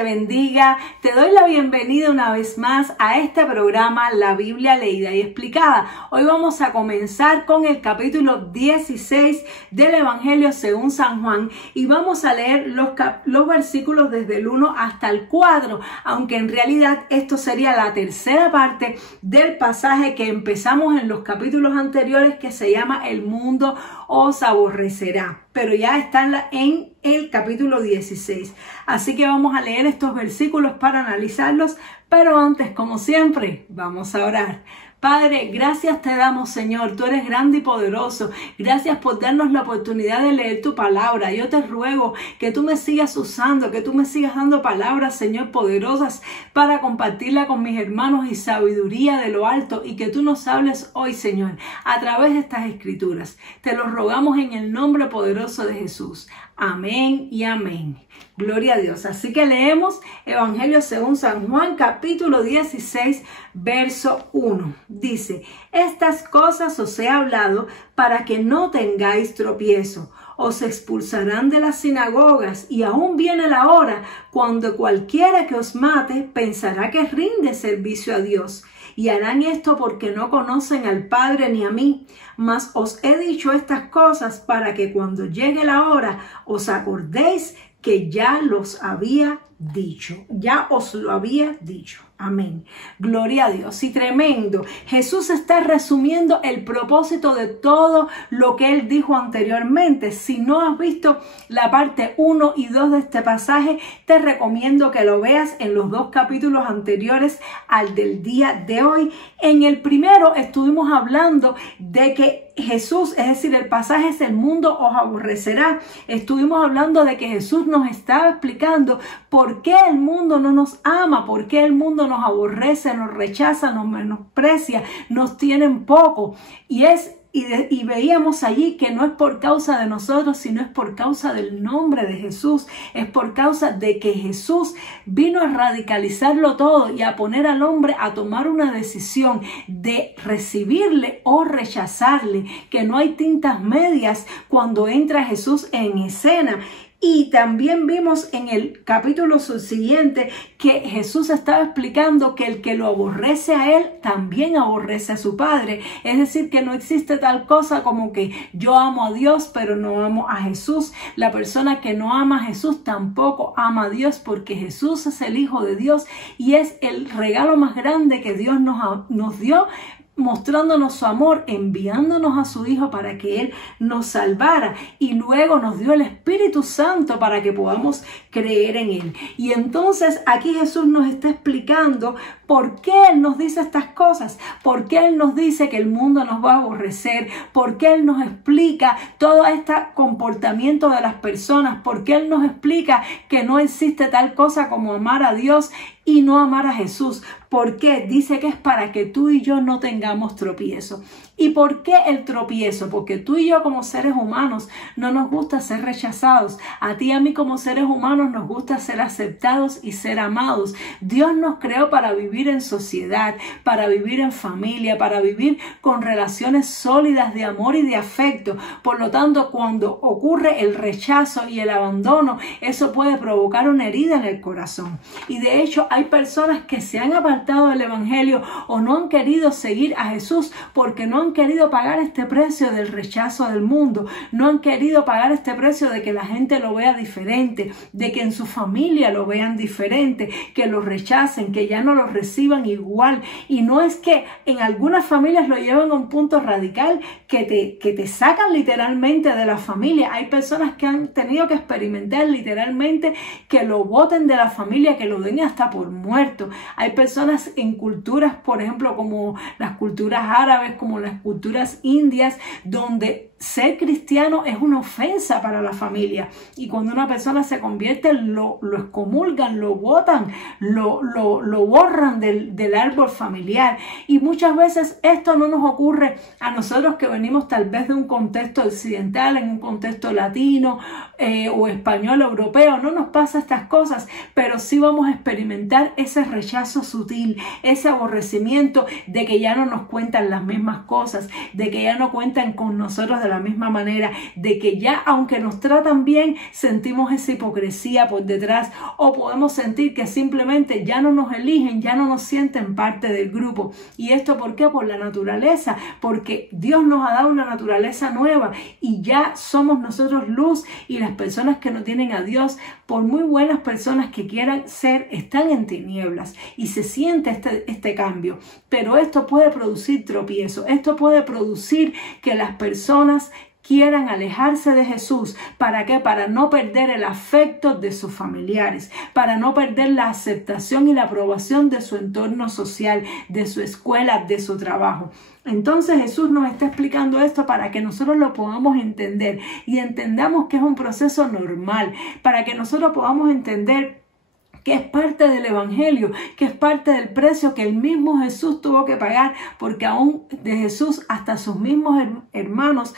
te bendiga. Te doy la bienvenida una vez más a este programa La Biblia Leída y Explicada. Hoy vamos a comenzar con el capítulo 16 del Evangelio según San Juan y vamos a leer los versículos desde el 1 hasta el 4, aunque en realidad esto sería la tercera parte del pasaje que empezamos en los capítulos anteriores, que se llama El mundo os aborrecerá, pero ya está en el capítulo 16. Así que vamos a leer estos versículos para analizarlos, pero antes, como siempre, vamos a orar. Padre, gracias te damos, Señor. Tú eres grande y poderoso. Gracias por darnos la oportunidad de leer tu palabra. Yo te ruego que tú me sigas usando, que tú me sigas dando palabras, Señor, poderosas para compartirla con mis hermanos y sabiduría de lo alto, y que tú nos hables hoy, Señor, a través de estas escrituras. Te lo rogamos en el nombre poderoso de Jesús. Amén y amén. Gloria a Dios. Así que leemos Evangelio según San Juan, capítulo 16, verso 1. Dice: estas cosas os he hablado para que no tengáis tropiezo. Os expulsarán de las sinagogas, y aún viene la hora cuando cualquiera que os mate pensará que rinde servicio a Dios. Y harán esto porque no conocen al Padre ni a mí. Mas os he dicho estas cosas para que cuando llegue la hora os acordéis que ya los había dicho. Ya os lo había dicho. Amén. Gloria a Dios. Y tremendo. Jesús está resumiendo el propósito de todo lo que él dijo anteriormente. Si no has visto la parte 1 y 2 de este pasaje, te recomiendo que lo veas en los dos capítulos anteriores al del día de hoy. En el primero estuvimos hablando de que Jesús, es decir, el pasaje es el mundo os aborrecerá. Estuvimos hablando de que Jesús nos estaba explicando por qué el mundo no nos ama, por qué el mundo nos aborrece, nos rechaza, nos menosprecia, nos tienen poco. Y veíamos allí que no es por causa de nosotros, sino es por causa del nombre de Jesús. Es por causa de que Jesús vino a radicalizarlo todo y a poner al hombre a tomar una decisión de recibirle o rechazarle, que no hay tintas medias cuando entra Jesús en escena. Y también vimos en el capítulo subsiguiente que Jesús estaba explicando que el que lo aborrece a él también aborrece a su Padre. Es decir, que no existe tal cosa como que yo amo a Dios pero no amo a Jesús. La persona que no ama a Jesús tampoco ama a Dios, porque Jesús es el Hijo de Dios y es el regalo más grande que Dios nos dio, mostrándonos su amor, enviándonos a su Hijo para que Él nos salvara, y luego nos dio el Espíritu Santo para que podamos creer en Él. Y entonces aquí Jesús nos está explicando por qué Él nos dice estas cosas, por qué Él nos dice que el mundo nos va a aborrecer, por qué Él nos explica todo este comportamiento de las personas, por qué Él nos explica que no existe tal cosa como amar a Dios y no amar a Jesús. ¿Por qué? Dice que es para que tú y yo no tengamos tropiezo. ¿Y por qué el tropiezo? Porque tú y yo como seres humanos no nos gusta ser rechazados. A ti y a mí como seres humanos nos gusta ser aceptados y ser amados. Dios nos creó para vivir en sociedad, para vivir en familia, para vivir con relaciones sólidas de amor y de afecto. Por lo tanto, cuando ocurre el rechazo y el abandono, eso puede provocar una herida en el corazón. Y de hecho hay personas que se han apartado del Evangelio o no han querido seguir a Jesús porque no han querido pagar este precio del rechazo del mundo, no han querido pagar este precio de que la gente lo vea diferente, de que en su familia lo vean diferente, que lo rechacen, que ya no lo reciban igual. Y no es que en algunas familias lo llevan a un punto radical que te sacan literalmente de la familia. Hay personas que han tenido que experimentar literalmente que lo boten de la familia, que lo den hasta por muerto. Hay personas en culturas, por ejemplo, como las culturas árabes, como las culturas indias, donde ser cristiano es una ofensa para la familia, y cuando una persona se convierte lo excomulgan, lo botan, lo borran del árbol familiar. Y muchas veces esto no nos ocurre a nosotros que venimos tal vez de un contexto occidental, en un contexto latino o español, europeo. No nos pasa estas cosas, pero sí vamos a experimentar ese rechazo sutil, ese aborrecimiento de que ya no nos cuentan las mismas cosas, de que ya no cuentan con nosotros de la misma manera, de que ya aunque nos tratan bien, sentimos esa hipocresía por detrás, o podemos sentir que simplemente ya no nos eligen, ya no nos sienten parte del grupo. ¿Y esto por qué? Por la naturaleza, porque Dios nos ha dado una naturaleza nueva y ya somos nosotros luz, y las personas que no tienen a Dios, por muy buenas personas que quieran ser, están en tinieblas y se siente este cambio. Pero esto puede producir tropiezo, esto puede producir que las personas quieran alejarse de Jesús. ¿Para qué? Para no perder el afecto de sus familiares, para no perder la aceptación y la aprobación de su entorno social, de su escuela, de su trabajo. Entonces Jesús nos está explicando esto para que nosotros lo podamos entender y entendamos que es un proceso normal, para que nosotros podamos entender que es parte del evangelio, que es parte del precio que el mismo Jesús tuvo que pagar, porque aún de Jesús hasta sus mismos hermanos,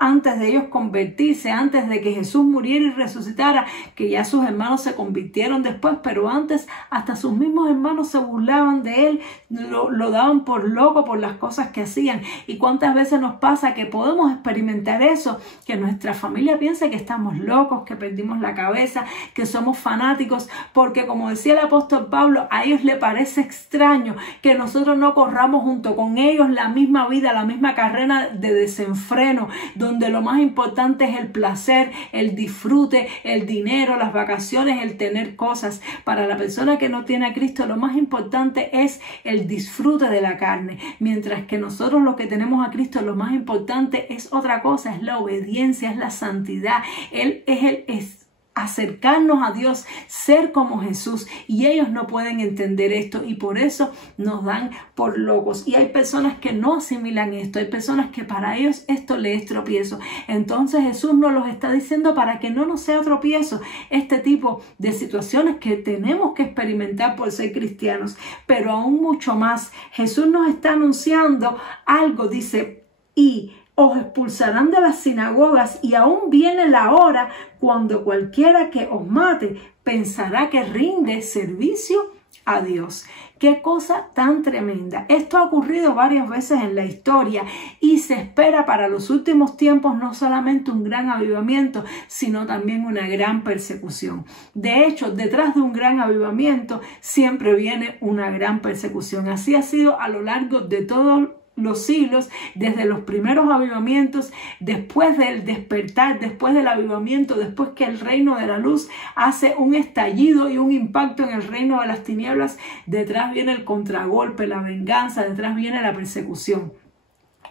antes de ellos convertirse, antes de que Jesús muriera y resucitara, que ya sus hermanos se convirtieron después, pero antes hasta sus mismos hermanos se burlaban de él, lo daban por loco por las cosas que hacían. Y cuántas veces nos pasa que podemos experimentar eso, que nuestra familia piensa que estamos locos, que perdimos la cabeza, que somos fanáticos, porque como decía el apóstol Pablo, a ellos les parece extraño que nosotros no corramos junto con ellos la misma vida, la misma carrera de desenfreno, donde lo más importante es el placer, el disfrute, el dinero, las vacaciones, el tener cosas. Para la persona que no tiene a Cristo, lo más importante es el disfrute de la carne, mientras que nosotros los que tenemos a Cristo, lo más importante es otra cosa, es la obediencia, es la santidad, es acercarnos a Dios, ser como Jesús, y ellos no pueden entender esto y por eso nos dan por locos. Y hay personas que no asimilan esto, hay personas que para ellos esto les es tropiezo. Entonces Jesús nos los está diciendo para que no nos sea tropiezo este tipo de situaciones que tenemos que experimentar por ser cristianos, pero aún mucho más. Jesús nos está anunciando algo, dice, y os expulsarán de las sinagogas, y aún viene la hora cuando cualquiera que os mate pensará que rinde servicio a Dios. Qué cosa tan tremenda. Esto ha ocurrido varias veces en la historia y se espera para los últimos tiempos no solamente un gran avivamiento, sino también una gran persecución. De hecho, detrás de un gran avivamiento siempre viene una gran persecución. Así ha sido a lo largo de todo los siglos, desde los primeros avivamientos, después del despertar, después del avivamiento, después que el reino de la luz hace un estallido y un impacto en el reino de las tinieblas, detrás viene el contragolpe, la venganza, detrás viene la persecución.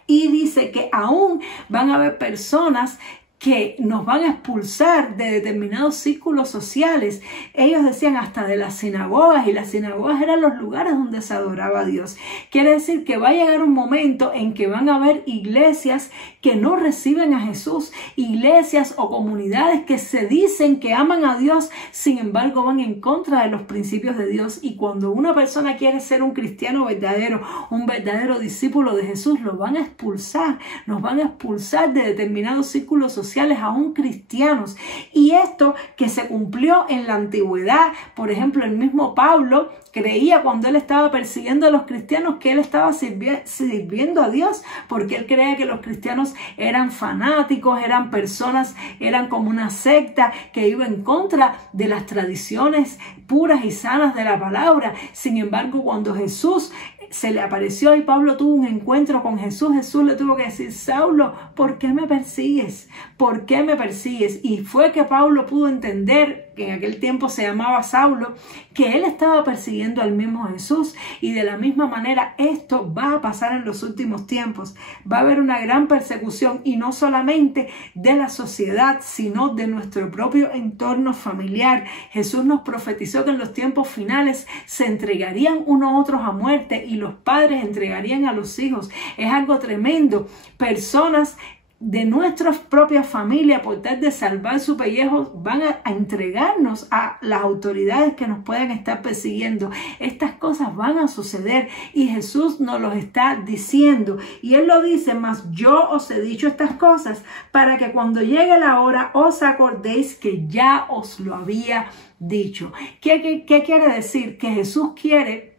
Y dice que aún van a haber personas que nos van a expulsar de determinados círculos sociales. Ellos decían hasta de las sinagogas, y las sinagogas eran los lugares donde se adoraba a Dios. Quiere decir que va a llegar un momento en que van a haber iglesias que no reciben a Jesús, iglesias o comunidades que se dicen que aman a Dios, sin embargo van en contra de los principios de Dios. Y cuando una persona quiere ser un cristiano verdadero, un verdadero discípulo de Jesús, lo van a expulsar, nos van a expulsar de determinados círculos sociales, aún cristianos. Y esto que se cumplió en la antigüedad, por ejemplo, el mismo Pablo creía cuando él estaba persiguiendo a los cristianos que él estaba sirviendo a Dios, porque él creía que los cristianos eran fanáticos, eran personas, eran como una secta que iba en contra de las tradiciones puras y sanas de la palabra. Sin embargo, cuando Jesús se le apareció y Pablo tuvo un encuentro con Jesús, Jesús le tuvo que decir: Saulo, ¿por qué me persigues? ¿Por qué me persigues? Y fue que Pablo pudo entender, que en aquel tiempo se llamaba Saulo, que él estaba persiguiendo al mismo Jesús. Y de la misma manera esto va a pasar en los últimos tiempos. Va a haber una gran persecución, y no solamente de la sociedad, sino de nuestro propio entorno familiar. Jesús nos profetizó que en los tiempos finales se entregarían unos a otros a muerte, y los padres entregarían a los hijos. Es algo tremendo. Personas de nuestras propias familias, por tal de salvar su pellejo, van a entregarnos a las autoridades que nos puedan estar persiguiendo. Estas cosas van a suceder y Jesús nos los está diciendo. Y Él lo dice: mas yo os he dicho estas cosas para que cuando llegue la hora os acordéis que ya os lo había dicho. ¿Qué quiere decir? Que Jesús quiere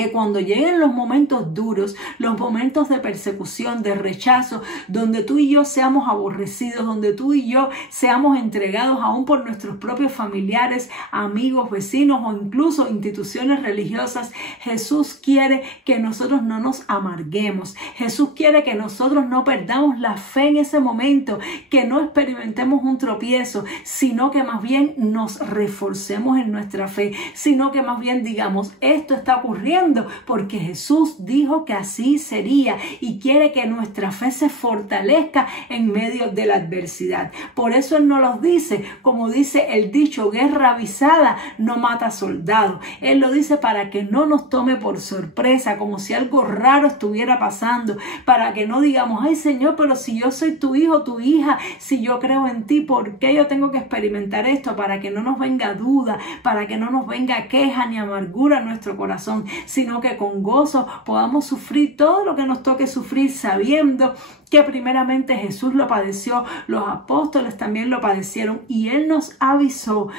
que cuando lleguen los momentos duros, los momentos de persecución, de rechazo, donde tú y yo seamos aborrecidos, donde tú y yo seamos entregados aún por nuestros propios familiares, amigos, vecinos o incluso instituciones religiosas, Jesús quiere que nosotros no nos amarguemos. Jesús quiere que nosotros no perdamos la fe en ese momento, que no experimentemos un tropiezo, sino que más bien nos reforcemos en nuestra fe, sino que más bien digamos, esto está ocurriendo porque Jesús dijo que así sería y quiere que nuestra fe se fortalezca en medio de la adversidad. Por eso Él nos lo dice, como dice el dicho, guerra avisada no mata soldado. Él lo dice para que no nos tome por sorpresa, como si algo raro estuviera pasando, para que no digamos, ay Señor, pero si yo soy tu hijo, tu hija, si yo creo en ti, ¿por qué yo tengo que experimentar esto? Para que no nos venga duda, para que no nos venga queja ni amargura en nuestro corazón, sino que con gozo podamos sufrir todo lo que nos toque sufrir, sabiendo que primeramente Jesús lo padeció, los apóstoles también lo padecieron y Él nos avisó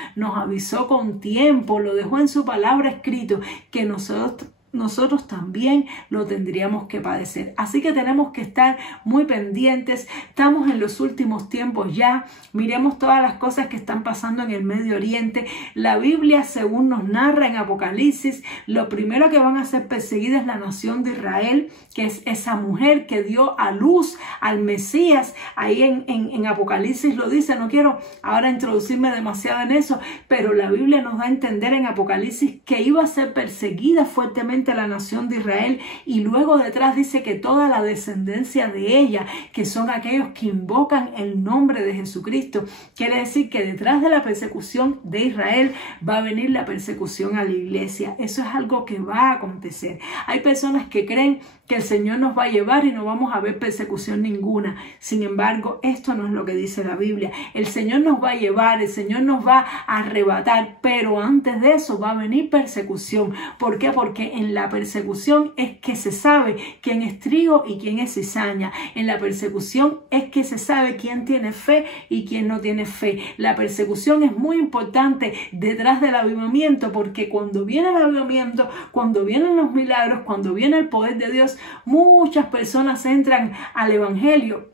con tiempo, lo dejó en su palabra escrito, que nosotros también lo tendríamos que padecer. Así que tenemos que estar muy pendientes. Estamos en los últimos tiempos ya. Miremos todas las cosas que están pasando en el Medio Oriente. La Biblia, según nos narra en Apocalipsis, lo primero que van a ser perseguidas es la nación de Israel, que es esa mujer que dio a luz al Mesías. Ahí en Apocalipsis lo dice. No quiero ahora introducirme demasiado en eso, pero la Biblia nos da a entender en Apocalipsis que iba a ser perseguida fuertemente la nación de Israel, y luego detrás dice que toda la descendencia de ella, que son aquellos que invocan el nombre de Jesucristo. Quiere decir que detrás de la persecución de Israel va a venir la persecución a la iglesia. Eso es algo que va a acontecer. Hay personas que creen que el Señor nos va a llevar y no vamos a ver persecución ninguna. Sin embargo, esto no es lo que dice la Biblia. El Señor nos va a llevar, el Señor nos va a arrebatar, pero antes de eso va a venir persecución. ¿Por qué? Porque en la persecución es que se sabe quién es trigo y quién es cizaña. En la persecución es que se sabe quién tiene fe y quién no tiene fe. La persecución es muy importante detrás del avivamiento, porque cuando viene el avivamiento, cuando vienen los milagros, cuando viene el poder de Dios, muchas personas entran al evangelio.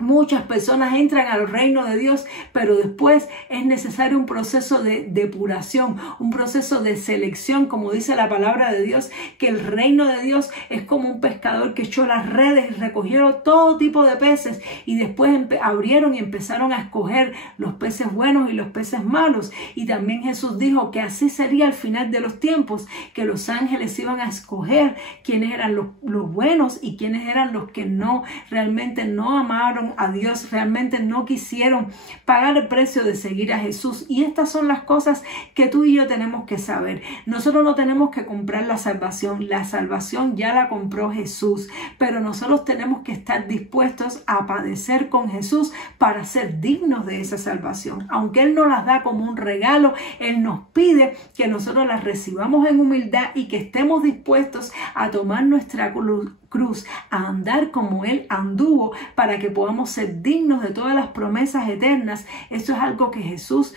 Muchas personas entran al reino de Dios, pero después es necesario un proceso de depuración, un proceso de selección, como dice la palabra de Dios, que el reino de Dios es como un pescador que echó las redes y recogieron todo tipo de peces y después abrieron y empezaron a escoger los peces buenos y los peces malos. Y también Jesús dijo que así sería al final de los tiempos, que los ángeles iban a escoger quiénes eran los buenos y quiénes eran los que realmente no amaron a Dios, realmente no quisieron pagar el precio de seguir a Jesús. Y estas son las cosas que tú y yo tenemos que saber. Nosotros no tenemos que comprar la salvación ya la compró Jesús, pero nosotros tenemos que estar dispuestos a padecer con Jesús para ser dignos de esa salvación. Aunque Él nos las da como un regalo, Él nos pide que nosotros las recibamos en humildad y que estemos dispuestos a tomar nuestra cruz, a andar como Él anduvo, para que podamos ser dignos de todas las promesas eternas. Eso es algo que Jesús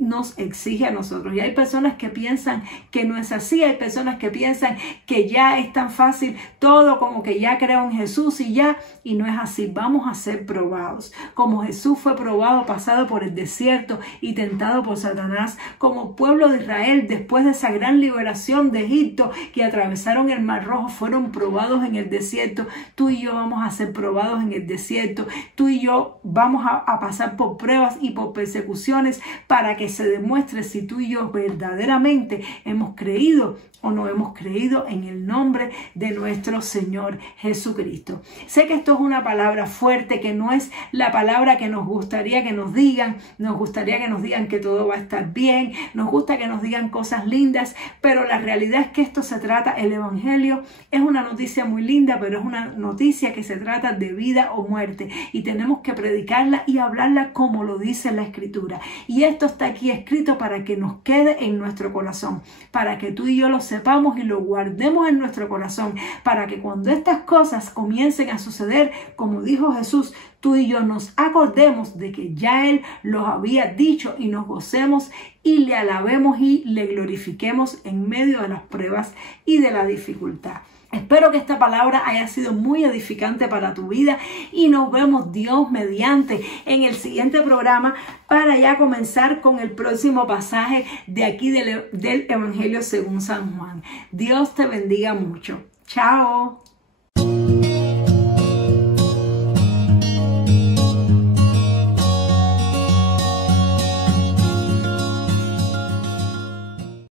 nos exige a nosotros. Y hay personas que piensan que no es así. Hay personas que piensan que ya es tan fácil todo, como que ya creo en Jesús y ya, y no es así. Vamos a ser probados, como Jesús fue probado, pasado por el desierto y tentado por Satanás, como pueblo de Israel después de esa gran liberación de Egipto, que atravesaron el Mar Rojo, fueron probados en el desierto. Tú y yo vamos a ser probados en el desierto. Tú y yo vamos a pasar por pruebas y por persecuciones para que se demuestre si tú y yo verdaderamente hemos creído o no hemos creído en el nombre de nuestro Señor Jesucristo. Sé que esto es una palabra fuerte, que no es la palabra que nos gustaría que nos digan. Nos gustaría que nos digan que todo va a estar bien, nos gusta que nos digan cosas lindas, pero la realidad es que esto se trata, el evangelio es una noticia muy linda, pero es una noticia que se trata de vida o muerte. y tenemos que predicarla y hablarla como lo dice la Escritura. Y esto está aquí escrito para que nos quede en nuestro corazón, para que tú y yo lo sepamos y lo guardemos en nuestro corazón, para que cuando estas cosas comiencen a suceder, como dijo Jesús, tú y yo nos acordemos de que ya Él los había dicho y nos gocemos y le alabemos y le glorifiquemos en medio de las pruebas y de la dificultad. Espero que esta palabra haya sido muy edificante para tu vida y nos vemos Dios mediante en el siguiente programa para ya comenzar con el próximo pasaje de aquí del Evangelio según San Juan. Dios te bendiga mucho. Chao.